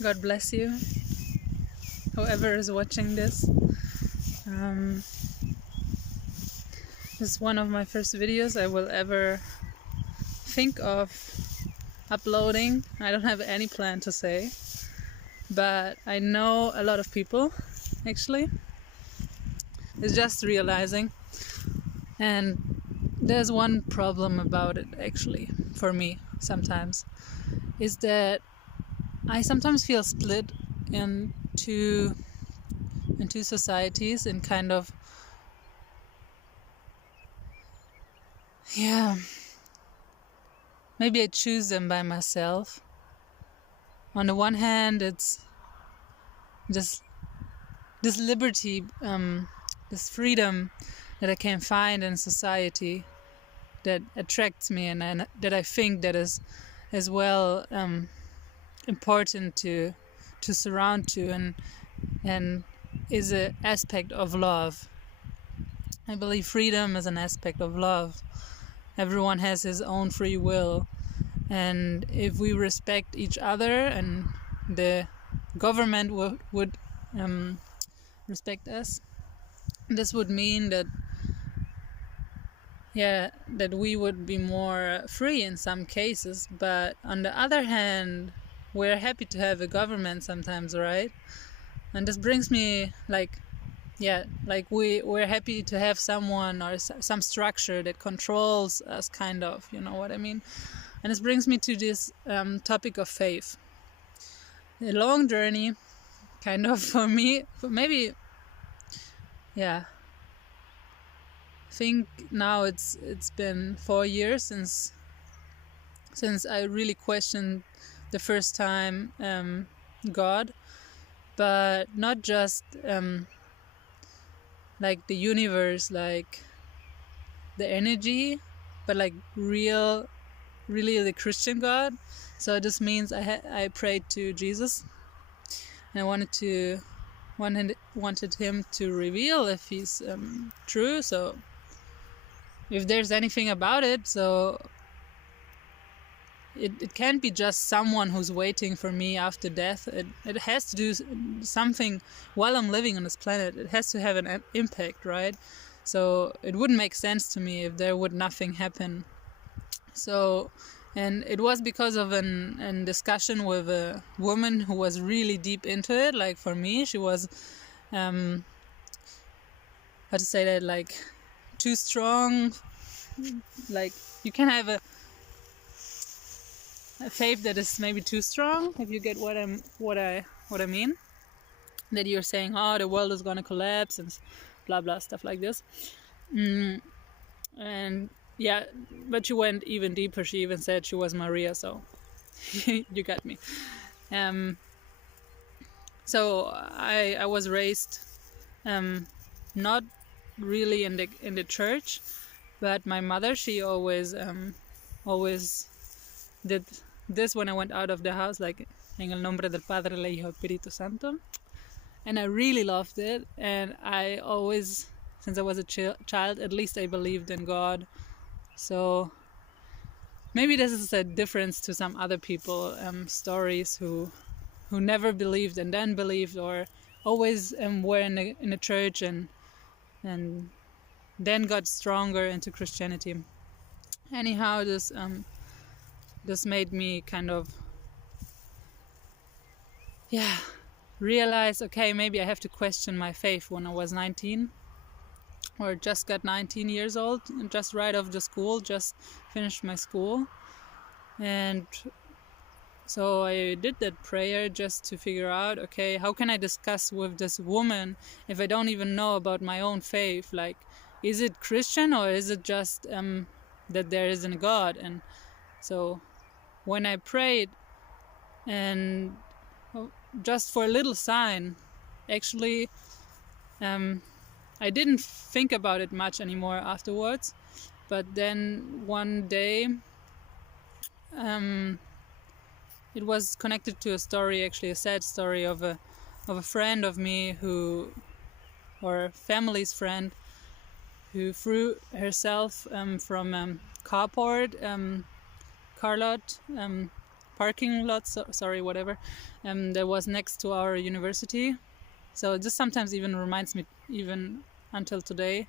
God bless you, whoever is watching this. This is one of my first videos I will ever think of uploading. I don't have any plan to say, but I know a lot of people, actually. It's just realizing. And there's one problem about it, actually, for me sometimes, is that I sometimes feel split into societies in kind of, maybe I choose them by myself. On the one hand, it's just this liberty, this freedom that I can find in society that attracts me, and that I think that is as well important to surround to, and is an aspect of love. I believe freedom is an aspect of love. Everyone has his own free will, and if we respect each other and the government would respect us, this would mean that we would be more free in some cases. But on the other hand, we're happy to have a government sometimes, right? And this brings me we're happy to have someone or some structure that controls us, kind of, you know what I mean? And this brings me to this topic of faith. A long journey, kind of, for me, maybe, I think now it's been 4 years since I really questioned the first time God, but not just like the universe, like the energy, but like really the Christian God. So this means I prayed to Jesus, and I wanted him to reveal if he's true. So if there's anything about it, so it can't be just someone who's waiting for me after death. It has to do something while I'm living on this planet. It has to have an impact, right? So it wouldn't make sense to me if there would nothing happen. So, and it was because of a discussion with a woman who was really deep into it. Like, for me, she was, how to say that, like, too strong. Like, you can have a faith that is maybe too strong, if you get what I mean. That you're saying, oh, the world is gonna collapse and blah blah stuff like this. And yeah, but she went even deeper. She even said she was Maria. So you got me. So I was raised not really in the church, but my mother, she always did this when I went out of the house, like, en el nombre del Padre, del Hijo, Espíritu Santo. And I really loved it. And I always, since I was a child, at least I believed in God. So maybe this is a difference to some other people, stories who never believed and then believed, or always were in a church and then got stronger into Christianity. Anyhow, this made me kind of realize, okay, maybe I have to question my faith when I was 19, or just got 19 years old, just right off the school, just finished my school. And so I did that prayer just to figure out, okay, how can I discuss with this woman if I don't even know about my own faith? Like, is it Christian, or is it just that there isn't a God? And so when I prayed, and just for a little sign, actually, I didn't think about it much anymore afterwards. But then one day, it was connected to a story, actually a sad story of a friend of me or family's friend, who threw herself from carport, car lot, parking lot, whatever, that was next to our university. So this sometimes even reminds me, even until today.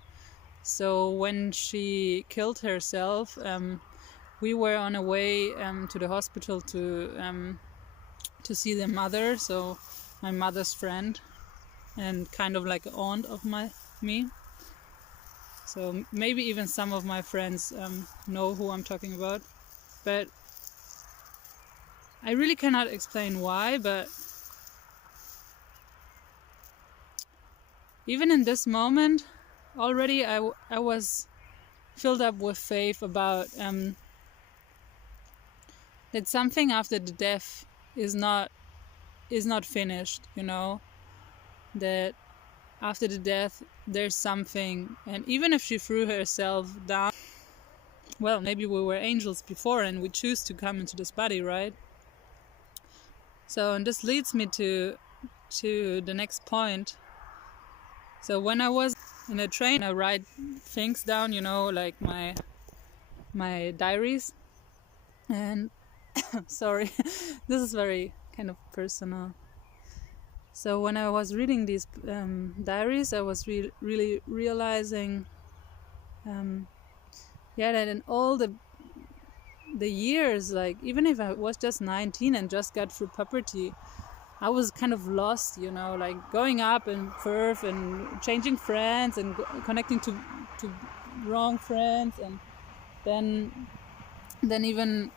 So when she killed herself, we were on our way to the hospital to see the mother, so my mother's friend, and kind of like an aunt of me. So maybe even some of my friends know who I'm talking about, but I really cannot explain why. But even in this moment, already I was filled up with faith about that something after the death is not finished, you know, that after the death there's something. And even if she threw herself down, well, maybe we were angels before and we choose to come into this body, right? So, and this leads me to the next point. So when I was in a train, I write things down, you know, like my diaries. And sorry, this is very kind of personal. So when I was reading these diaries, I was really realizing, that in all the years, like even if I was just 19 and just got through puberty, I was kind of lost, you know, like going up in Perth and changing friends and connecting to wrong friends, and then even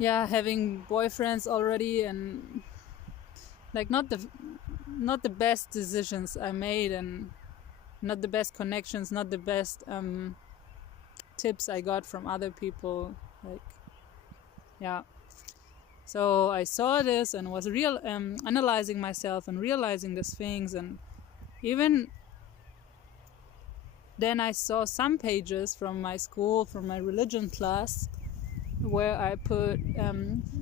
having boyfriends already, and like not the best decisions I made, and not the best connections, not the best tips I got from other people, like so I saw this and was analyzing myself and realizing these things. And even then I saw some pages from my school, from my religion class, where I put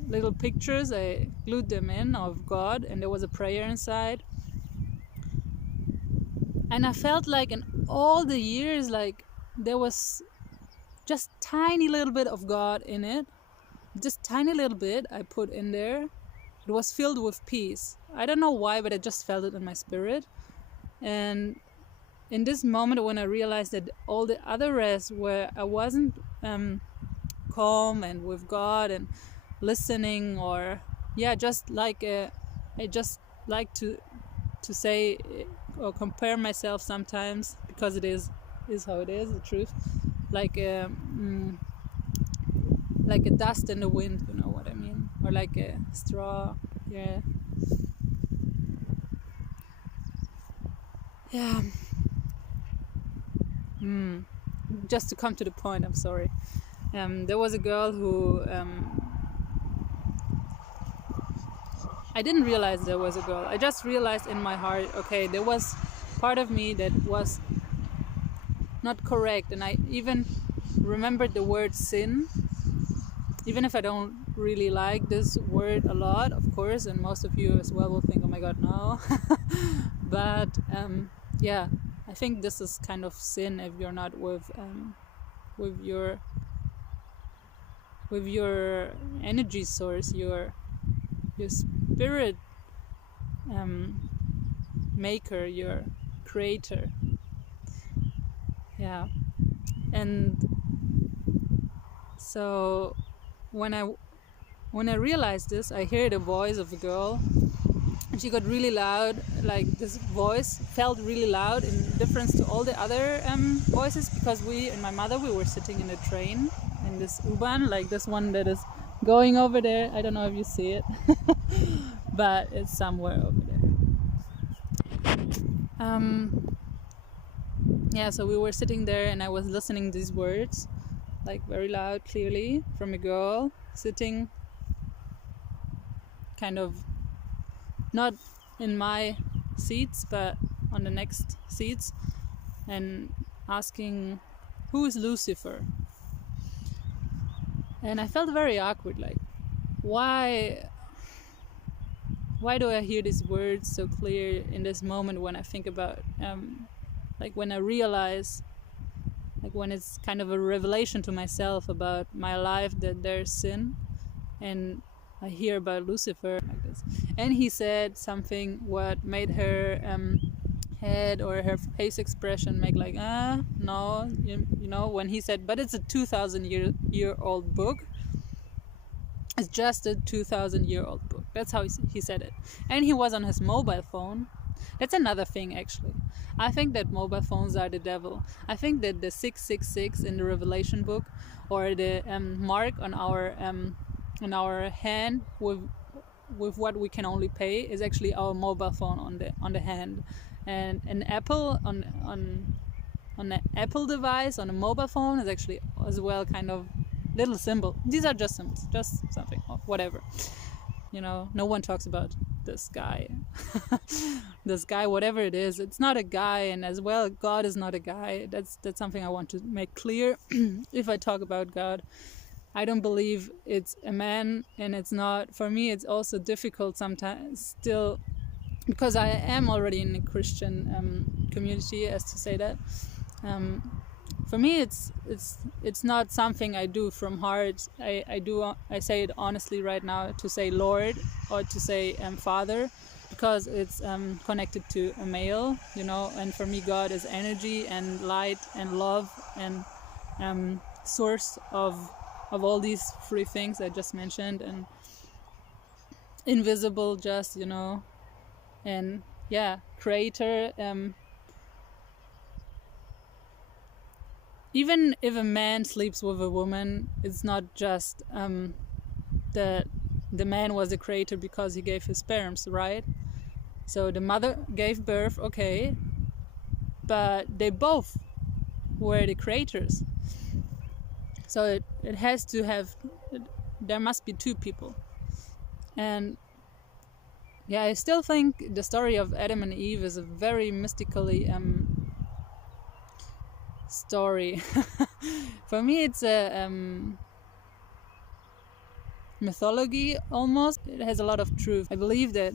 little pictures, I glued them in, of God, and there was a prayer inside. And I felt like in all the years, like there was just tiny little bit of God in it. Just tiny little bit I put in there. It was filled with peace. I don't know why, but I just felt it in my spirit. And in this moment, when I realized that all the other rest, where I wasn't calm and with God and listening, or just like I just like to say or compare myself sometimes, because it is how it is, the truth, like a dust in the wind, you know what I mean, or like a straw. Just to come to the point, I'm sorry. There was a girl who I didn't realize there was a girl. I just realized in my heart, okay, there was part of me that was not correct. And I even remembered the word sin, even if I don't really like this word a lot, of course, and most of you as well will think, oh my god, no. But I think this is kind of sin if you're not with your energy source, your spirit maker, your creator. And so when I realized this, I heard a voice of a girl, and she got really loud. Like, this voice felt really loud in difference to all the other voices, because we and my mother, we were sitting in a train, in this U-Bahn, like this one that is going over there. I don't know if you see it, but it's somewhere over there. So we were sitting there, and I was listening to these words, like very loud, clearly, from a girl sitting kind of not in my seats, but on the next seats, and asking, who is Lucifer? And I felt very awkward, like, why do I hear these words so clear in this moment, when I think about like when I realize, like when it's kind of a revelation to myself about my life, that there's sin, and I hear about Lucifer like this, and he said something what made her head or her face expression make like no, you know, when he said, but it's a 2,000-year-old book. It's just a 2,000-year-old book. That's how he said it. And he was on his mobile phone. That's another thing, actually. I think that mobile phones are the devil. I think that the 666 in the Revelation book, or the mark on our hand with what we can only pay, is actually our mobile phone on the hand. And an Apple on an Apple device on a mobile phone is actually as well kind of little symbol. These are just symbols, just something, whatever. You know, no one talks about this guy. This guy, whatever it is, it's not a guy, and as well, God is not a guy. That's something I want to make clear. If I talk about God, I don't believe it's a man, and it's not, for me, it's also difficult sometimes still, because I am already in a Christian community, as to say that. For me, it's not something I do from heart. I say it honestly right now, to say Lord or to say Father, because it's connected to a male, you know. And for me, God is energy and light and love and source of all these three things I just mentioned, and invisible, just, you know, and yeah, creator. Even if a man sleeps with a woman, it's not just that the man was the creator because he gave his sperms, right? So the mother gave birth, okay, but they both were the creators. So it has to have, there must be two people. And yeah, I still think the story of Adam and Eve is a very mystically story. For me, it's a mythology almost. It has a lot of truth. I believe that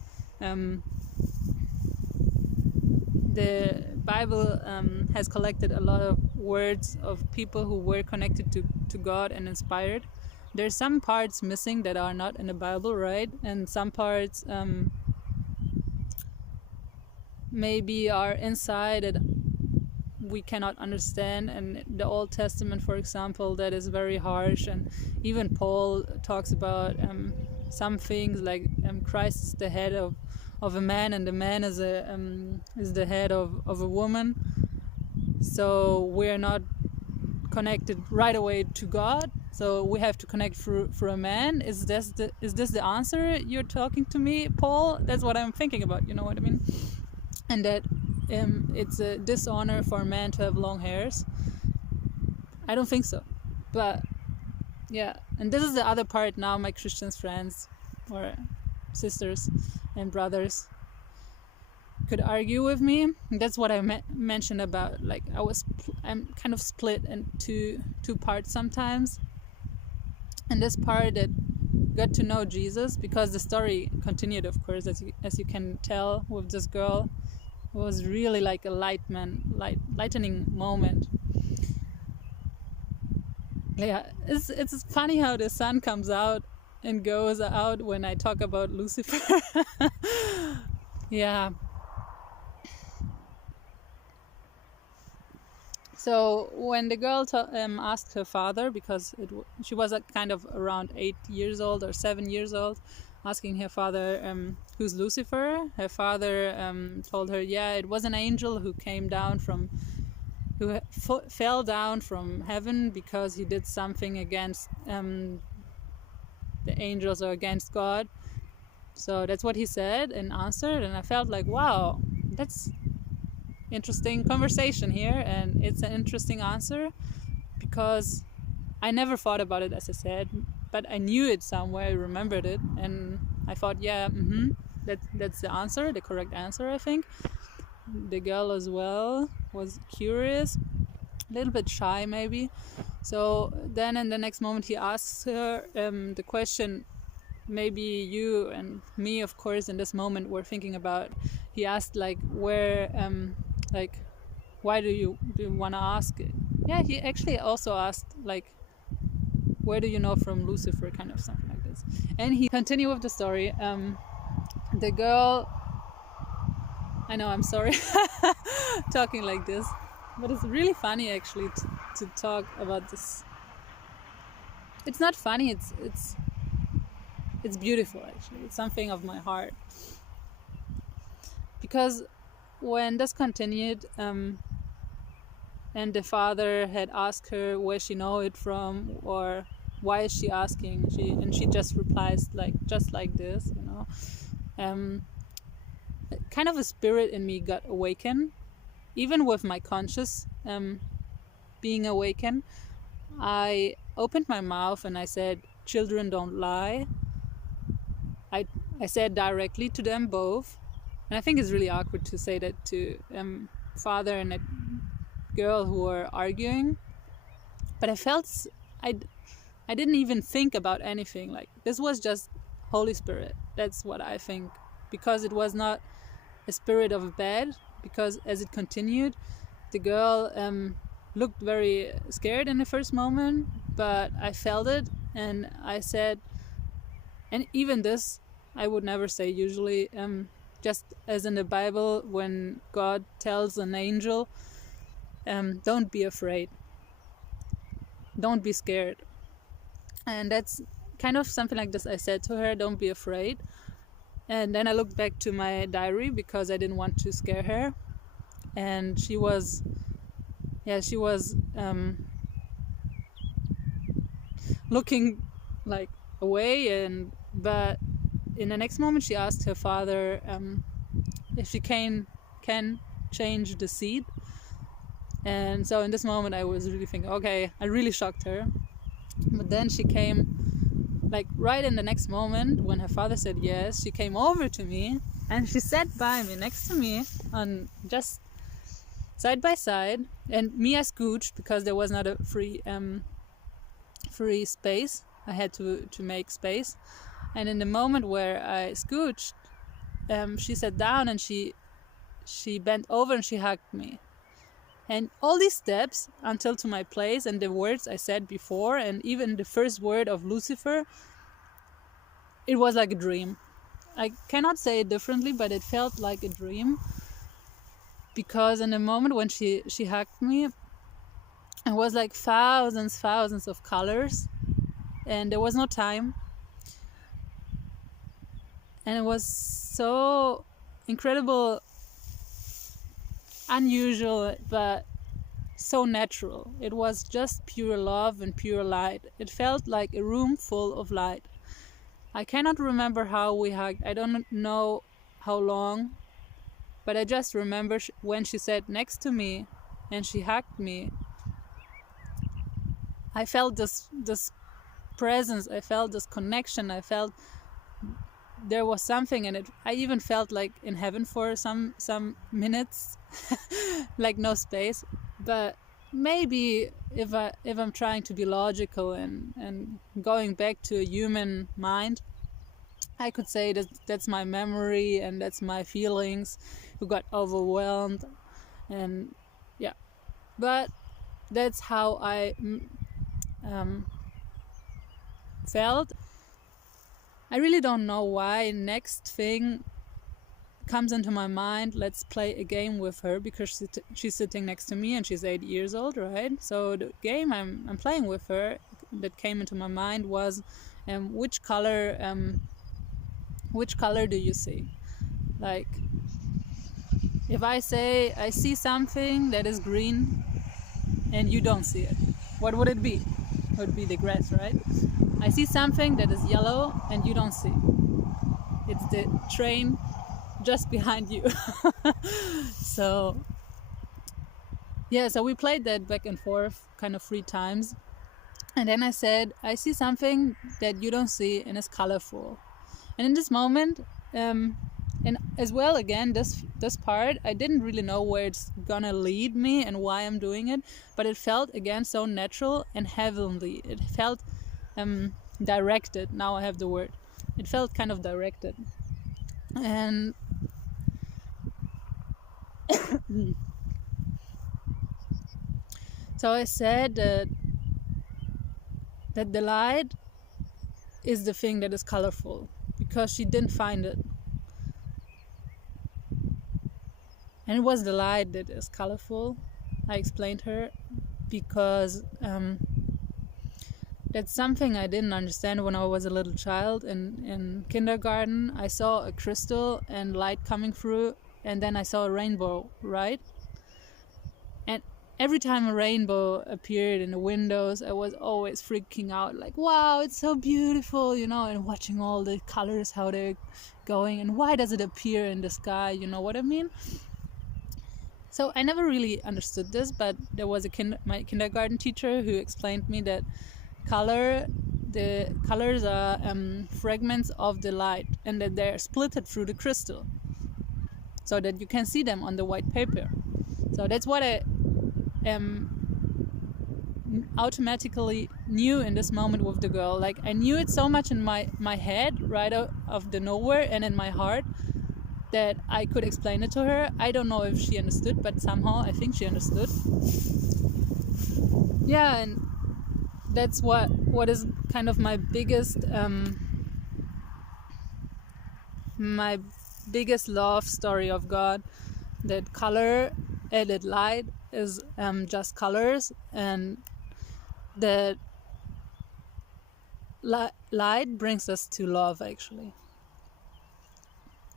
the Bible has collected a lot of words of people who were connected to God and inspired. There's some parts missing that are not in the Bible, right? And some parts maybe are inside that we cannot understand. And the Old Testament, for example, that is very harsh. And even Paul talks about some things like Christ is the head of a man, and the man is the head of a woman. So we're not connected right away to God. So we have to connect through a man. Is this the answer you're talking to me, Paul? That's what I'm thinking about. You know what I mean? And that it's a dishonor for a man to have long hairs. I don't think so. But yeah, and this is the other part now. My Christian friends or sisters and brothers could argue with me. That's what I mentioned about, like, I'm kind of split into two parts sometimes. And this part that got to know Jesus, because the story continued, of course, as you can tell with this girl. It was really like a lightening moment. Yeah, it's funny how the sun comes out and goes out when I talk about Lucifer. Yeah. So when the girl asked her father, because she was kind of around 8 years old or 7 years old, asking her father, who's Lucifer? Her father told her, yeah, it was an angel who fell down from heaven because he did something against the angels or against God. So that's what he said and answered, and I felt like, wow, that's interesting conversation here, and it's an interesting answer, because I never thought about it, as I said, but I knew it somewhere, I remembered it, and I thought, yeah, that's the answer, the correct answer, I think. The girl as well was curious, a little bit shy maybe. So then in the next moment he asks her the question maybe you and me, of course, in this moment were thinking about. He asked, like, where like, why do you want to ask it? Yeah, he actually also asked, like, where do you know from Lucifer, kind of something like this. experience. And he continued with the story. The girl, I know, I'm sorry talking like this, but it's really funny actually to talk about this. It's not funny, it's beautiful actually. It's something of my heart. Because when this continued, and the father had asked her where she know it from, or why is she asking, she just replies just like this, kind of a spirit in me got awakened, even with my conscious being awakened. I opened my mouth and I said, "Children don't lie." I said directly to them both, and I think it's really awkward to say that to father and a girl who were arguing, but I felt I didn't even think about anything. Like, this was just Holy Spirit. That's what I think, because it was not a spirit of bad. Because as it continued, the girl looked very scared in the first moment, but I felt it, and I said, and even this I would never say usually, just as in the Bible when God tells an angel, don't be afraid, don't be scared. And that's kind of something like this I said to her, don't be afraid. And then I looked back to my diary because I didn't want to scare her, and she was looking like away, but in the next moment she asked her father if she can change the seat. And so in this moment I was really thinking, okay, I really shocked her. But then she came, like right in the next moment when her father said yes, she came over to me and she sat by me, next to me, on just side by side, and me I scooched because there was not a free space. I had to make space. And in the moment where I scooched, she sat down and she bent over and she hugged me. And all these steps until to my place, and the words I said before, and even the first word of Lucifer, it was like a dream. I cannot say it differently, but it felt like a dream. Because in the moment when she hugged me, it was like thousands of colors, and there was no time. And it was so incredible, unusual, but so natural. It was just pure love and pure light. It felt like a room full of light. I cannot remember how we hugged. I don't know how long, but I just remember when she sat next to me and she hugged me. I felt this presence. I felt this connection. I felt there was something in it. I even felt like in heaven for some minutes, like no space. But maybe if I'm trying to be logical and going back to a human mind, I could say that that's my memory and that's my feelings who got overwhelmed, and yeah. But that's how I felt. I really don't know why. Next thing comes into my mind, let's play a game with her, because she's sitting next to me and she's 8 years old, right? So the game I'm playing with her that came into my mind was, which color do you see? Like, if I say I see something that is green and you don't see it, what would it be? It would be the grass, right? I see something that is yellow and you don't see. It's the train just behind you. So we played that back and forth kind of 3 times. And then I said, I see something that you don't see and it's colorful. And in this moment, and as well, again, this part, I didn't really know where it's gonna lead me and why I'm doing it, but it felt, again, so natural and heavenly. It felt directed. Now I have the word. It felt kind of directed. And so I said that the light is the thing that is colorful, because she didn't find it. And it was the light that is colorful, I explained her, because that's something I didn't understand when I was a little child. In kindergarten, I saw a crystal and light coming through, and then I saw a rainbow, right? And every time a rainbow appeared in the windows, I was always freaking out, like, wow, it's so beautiful, and watching all the colors, how they're going, and why does it appear in the sky, you know what I mean? So I never really understood this, but there was my kindergarten teacher who explained me that the colors are fragments of the light, and that they're splitted through the crystal, so that you can see them on the white paper. So that's what I automatically knew in this moment with the girl. Like, I knew it so much in my head, right out of the nowhere, and in my heart, that I could explain it to her. I don't know if she understood, but somehow I think she understood. Yeah, and that's what is kind of my biggest love story of God, that color and that light is just colors, and that light brings us to love, actually.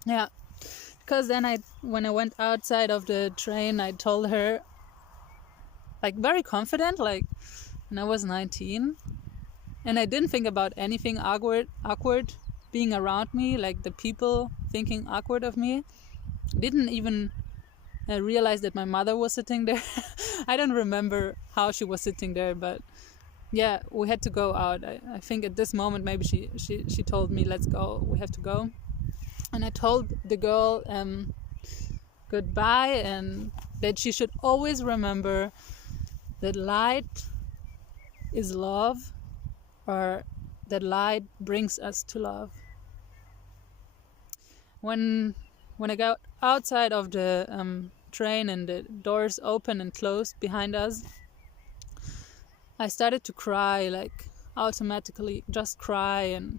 Yeah, because then when I went outside of the train, I told her, like, very confident, like when I was 19, and I didn't think about anything awkward being around me, like the people thinking awkward of me. Didn't even realize that my mother was sitting there. I don't remember how she was sitting there, but yeah, we had to go out. I think at this moment maybe she told me, let's go, we have to go. And I told the girl goodbye, and that she should always remember that light is love, or that light brings us to love. When I got outside of the train and the doors open and closed behind us, I started to cry, like automatically, just cry, and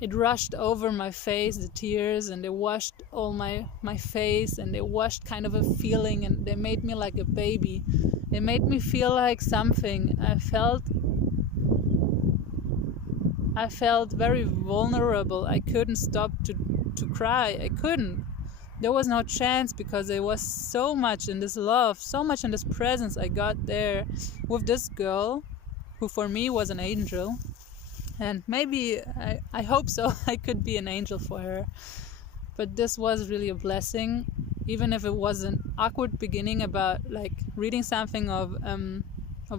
it rushed over my face, the tears, and they washed all my face, and they washed kind of a feeling, and they made me like a baby. They made me feel like something. I felt very vulnerable. I couldn't stop to cry. I couldn't. There was no chance, because there was so much in this love, so much in this presence I got there with this girl, who for me was an angel. And maybe, I hope so, I could be an angel for her. But this was really a blessing, even if it was an awkward beginning about like reading something of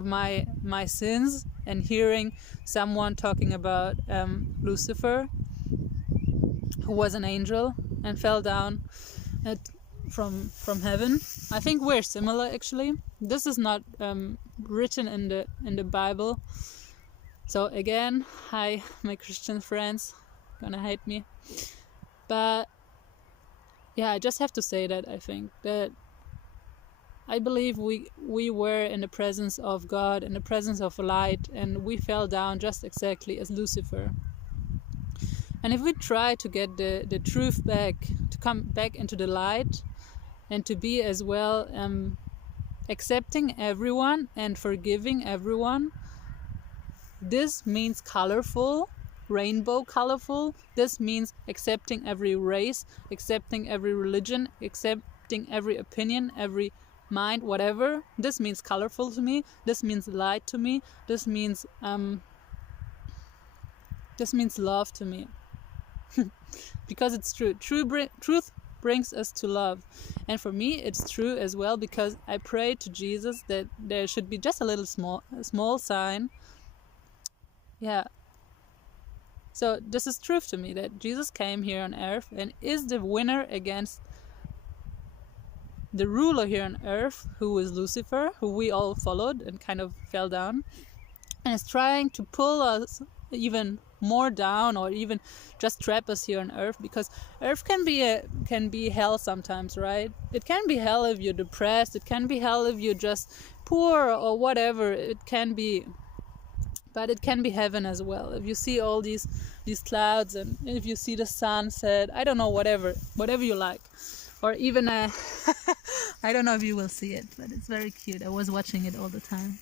my sins, and hearing someone talking about Lucifer, who was an angel and fell down from heaven. I think we're similar, actually. This is not written in the Bible. So again, hi, my Christian friends, gonna hate me. But yeah, I just have to say that I think that I believe we were in the presence of God, in the presence of light, and we fell down just exactly as Lucifer. And if we try to get the truth back, to come back into the light, and to be as well accepting everyone and forgiving everyone, this means colorful, rainbow colorful. This means accepting every race, accepting every religion, accepting every opinion, every mind, whatever. This means colorful to me. This means light to me. This means love to me. Because it's true. Truth brings us to love. And for me, it's true as well, because I pray to Jesus that there should be just a little small sign. Yeah. So this is truth to me, that Jesus came here on earth and is the winner against the ruler here on earth, who is Lucifer, who we all followed and kind of fell down, and is trying to pull us even more down, or even just trap us here on earth, because earth can be hell sometimes, right? It can be hell if you're depressed. It can be hell if you're just poor or whatever. It can be but it can be heaven as well. If you see all these clouds, and if you see the sunset, I don't know, whatever you like, or even I don't know if you will see it, but it's very cute. I was watching it all the time.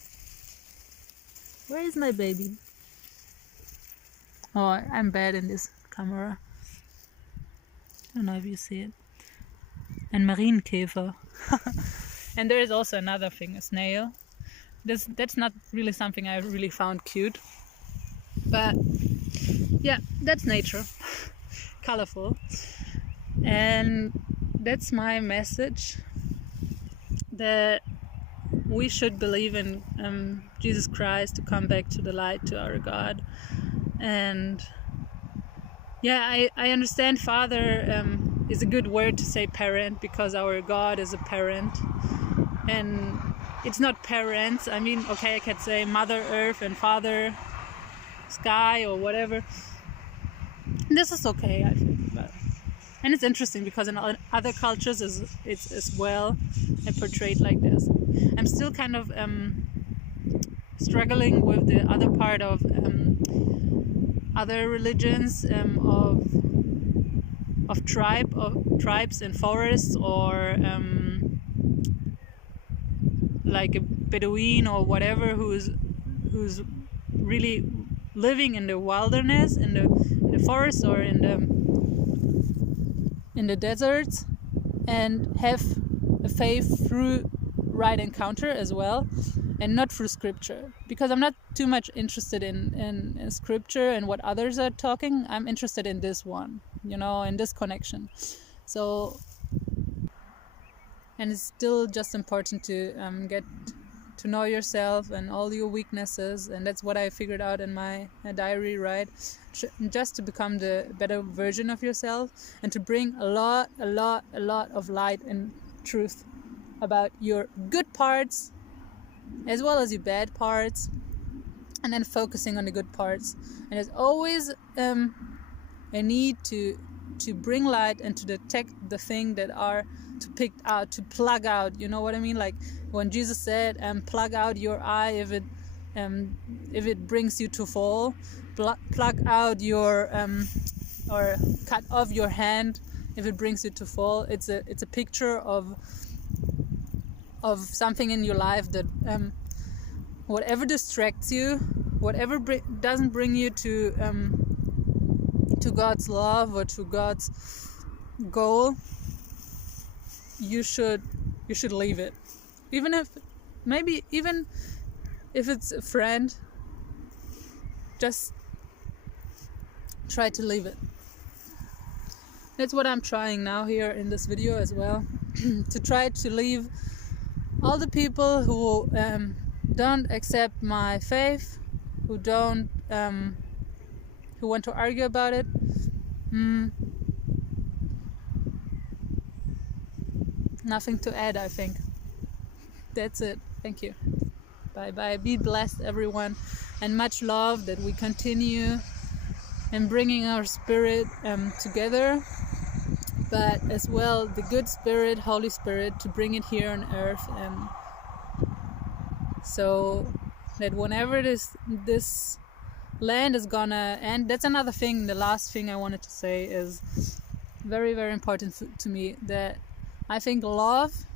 Where is my baby? Oh, I'm bad in this camera. I don't know if you see it. And Marienkäfer. And there is also another thing, a snail. That's not really something I really found cute. But yeah, that's nature. Colorful. And that's my message, that we should believe in Jesus Christ, to come back to the light, to our God. And yeah, I understand father is a good word to say parent, because our God is a parent. And it's not parents. I mean, okay, I could say Mother Earth and Father Sky or whatever. This is okay, I think. But, and it's interesting because in other cultures it's as well portrayed like this. I'm still kind of struggling with the other part of other religions of tribes and forests, or like a Bedouin or whatever, who's really living in the wilderness, in the forest, or in the deserts, and have a faith through right encounter as well, and not through scripture, because I'm not too much interested in scripture and what others are talking. I'm interested in this one, in this connection. So, and it's still just important to get to know yourself and all your weaknesses, and that's what I figured out in my diary, right? Just to become the better version of yourself, and to bring a lot of light and truth about your good parts as well as your bad parts, and then focusing on the good parts. And there's always a need to bring light and to detect the thing that are to pick out, to plug out, you know what I mean? Like when Jesus said, plug out your eye if it brings you to fall, plug out your or cut off your hand if it brings you to fall. It's a picture of something in your life that whatever distracts you, whatever doesn't bring you to God's love or to God's goal, you should leave it. Even if it's a friend, just try to leave it. That's what I'm trying now here in this video as well, to try to leave all the people who don't accept my faith, who don't who want to argue about it. Nothing to add, I think. That's it. Thank you. Bye bye. Be blessed, everyone, and much love, that we continue in bringing our spirit together, but as well the good spirit, Holy Spirit, to bring it here on earth, and so that whenever this land is gonna end. That's another thing. The last thing I wanted to say is very, very important to me, that I think love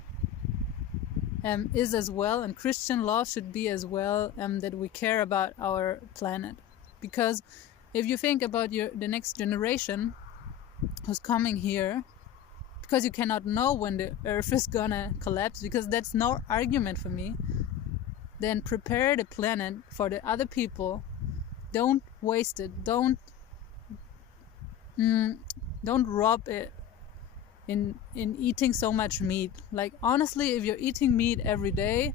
is as well, and Christian love should be as well, that we care about our planet. Because if you think about the next generation who's coming here, because you cannot know when the earth is gonna collapse, because that's no argument for me, then prepare the planet for the other people. Don't waste it. Don't rob it in eating so much meat. Like, honestly, if you're eating meat every day,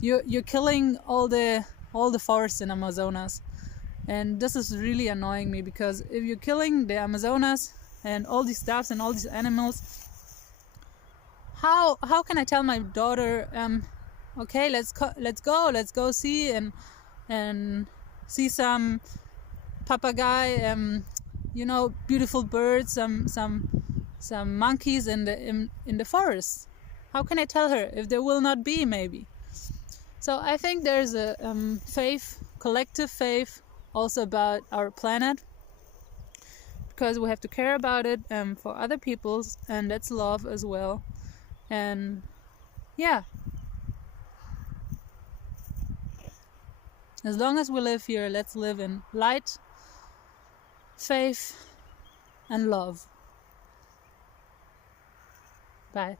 you're killing all the forests in Amazonas. And this is really annoying me, because if you're killing the Amazonas and all these stuffs and all these animals, how can I tell my daughter, okay, let's go see and see some papagayi, beautiful birds, some monkeys in the forest. How can I tell her if there will not be, maybe? So I think there's a faith collective faith, also about our planet, because we have to care about it for other people's, and that's love as well. And yeah, as long as we live here, let's live in light, faith, and love. Bye.